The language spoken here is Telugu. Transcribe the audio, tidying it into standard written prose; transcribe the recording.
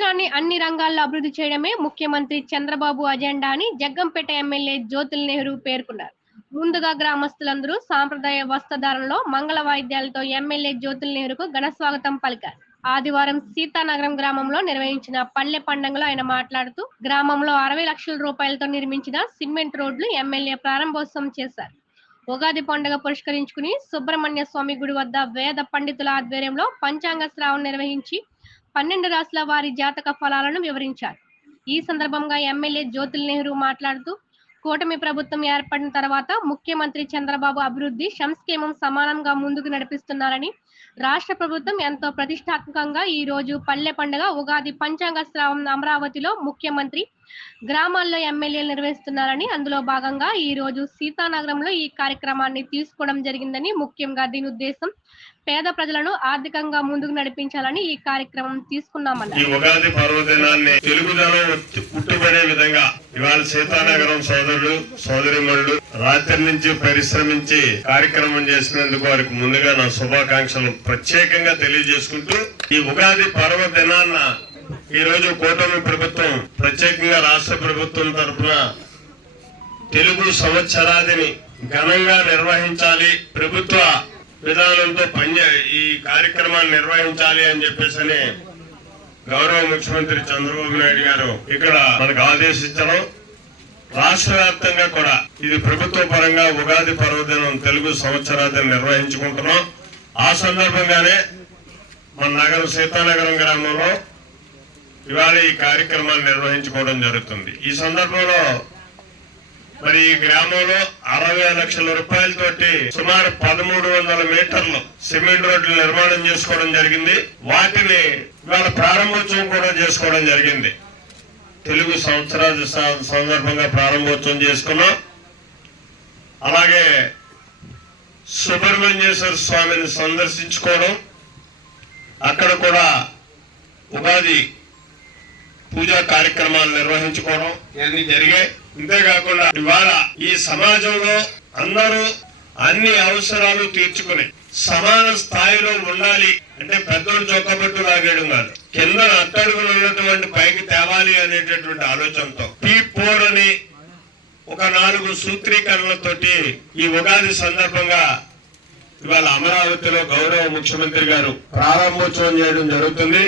రాష్ట్రాన్ని అన్ని రంగాల్లో అభివృద్ధి చేయడమే ముఖ్యమంత్రి చంద్రబాబు అజెండా అని జగ్గంపేట ఎమ్మెల్యే జ్యోతుల్ నెహ్రూ పేర్కొన్నారు. ముందుగా గ్రామస్తులందరూ సాంప్రదాయ వస్త్రధారణలో మంగళ వాయిద్యాలతో ఎమ్మెల్యే జ్యోతుల్ నెహ్రూకు ఘన స్వాగతం పలికారు. ఆదివారం సీతానగరం గ్రామంలో నిర్వహించిన పల్లె పండుగలో ఆయన మాట్లాడుతూ గ్రామంలో 60 లక్షల రూపాయలతో నిర్మించిన సిమెంట్ రోడ్లు ఎమ్మెల్యే ప్రారంభోత్సవం చేశారు. ఉగాది పండుగ పురస్కరించుకుని సుబ్రహ్మణ్య స్వామి గుడి వద్ద వేద పండితుల ఆధ్వర్యంలో పంచాంగ శ్రావణ నిర్వహించి 12 రాశుల వారి జాతక ఫలాలను వివరించారు. ఈ సందర్భంగా ఎమ్మెల్యే జ్యోతుల్ నెహ్రూ మాట్లాడుతూ కూటమి ప్రభుత్వం ఏర్పడిన తర్వాత ముఖ్యమంత్రి చంద్రబాబు అభివృద్ధి సంక్షేమం సమానంగా ముందుకు నడిపిస్తున్నారని, రాష్ట్ర ప్రభుత్వం ఎంతో ప్రతిష్టాత్మకంగా ఈ రోజు పల్లె పండుగ ఉగాది పంచాంగ శ్రావణ అమరావతిలో ముఖ్యమంత్రి గ్రామాల్లో ఎమ్మెల్యేలు నిర్వహిస్తున్నారని, అందులో భాగంగా ఈ రోజు సీతానగరంలో ఈ కార్యక్రమాన్ని తీసుకోవడం జరిగిందని, ముఖ్యంగా దీని ఉద్దేశం పేద ప్రజలను ఆర్థికంగా ముందుకు నడిపించాలని ఈ కార్యక్రమం తీసుకున్నామన్నారు. ఈ ఉగాది పర్వదినాన్ని తెలుగుదనం పుట్టుబడే విధంగా ఇవాళ సీతానగరం సోదరులు సోదరిమణులు రాత్రి నుంచి పరిశ్రమించి కార్యక్రమం చేసినందుకు వారికి ముందుగా నా శుభాకాంక్షలు ప్రత్యేకంగా తెలియజేసుకుంటూ, ఈ ఉగాది పర్వదినాన్న ఈ రోజు కూటమి ప్రభుత్వం ప్రత్యేకంగా రాష్ట్ర ప్రభుత్వం తరఫున తెలుగు సంవత్సరాదిని ఘనంగా నిర్వహించాలి, ప్రభుత్వ విధానంతో ఈ కార్యక్రమాన్ని నిర్వహించాలి అని చెప్పేసి గౌరవ ముఖ్యమంత్రి చంద్రబాబు నాయుడు గారు ఇక్కడ మనకు ఆదేశించడం, రాష్ట్ర వ్యాప్తంగా కూడా ఇది ప్రభుత్వ పరంగా ఉగాది పర్వదినం తెలుగు సంవత్సరాదిని నిర్వహించుకుంటున్నాం. ఆ సందర్భంగానే మన నగరం సీతానగరం గ్రామంలో ఇవాళ ఈ కార్యక్రమాన్ని నిర్వహించుకోవడం జరుగుతుంది. ఈ సందర్భంలో మరి ఈ గ్రామంలో 60 లక్షల రూపాయలతోటి సుమారు 1300 మీటర్లు సిమెంట్ రోడ్లు నిర్మాణం చేసుకోవడం జరిగింది. వాటిని ఇవాళ ప్రారంభోత్సవం కూడా చేసుకోవడం జరిగింది. తెలుగు సంవత్సరాది సందర్భంగా ప్రారంభోత్సవం చేసుకున్నాం. అలాగే సుబ్రహ్మణ్యేశ్వర స్వామిని సందర్శించుకోవడం, అక్కడ కూడా ఉగాది పూజా కార్యక్రమాలు నిర్వహించుకోవడం ఇవన్నీ జరిగాయి. ఇంతేకాకుండా ఇవాళ ఈ సమాజంలో అందరూ అన్ని అవసరాలు తీర్చుకుని సమాన స్థాయిలో ఉండాలి అంటే పెద్దోడు చొక్కబట్టు లాగేయడం కాదు, కింద అట్టడుగులు ఉన్నటువంటి పైకి తేవాలి అనేటటువంటి ఆలోచనతో P4 అని ఒక 4 సూత్రీకరణలతోటి ఈ ఉగాది సందర్భంగా ఇవాళ అమరావతిలో గౌరవ ముఖ్యమంత్రి గారు ప్రారంభోత్సవం చేయడం జరుగుతుంది.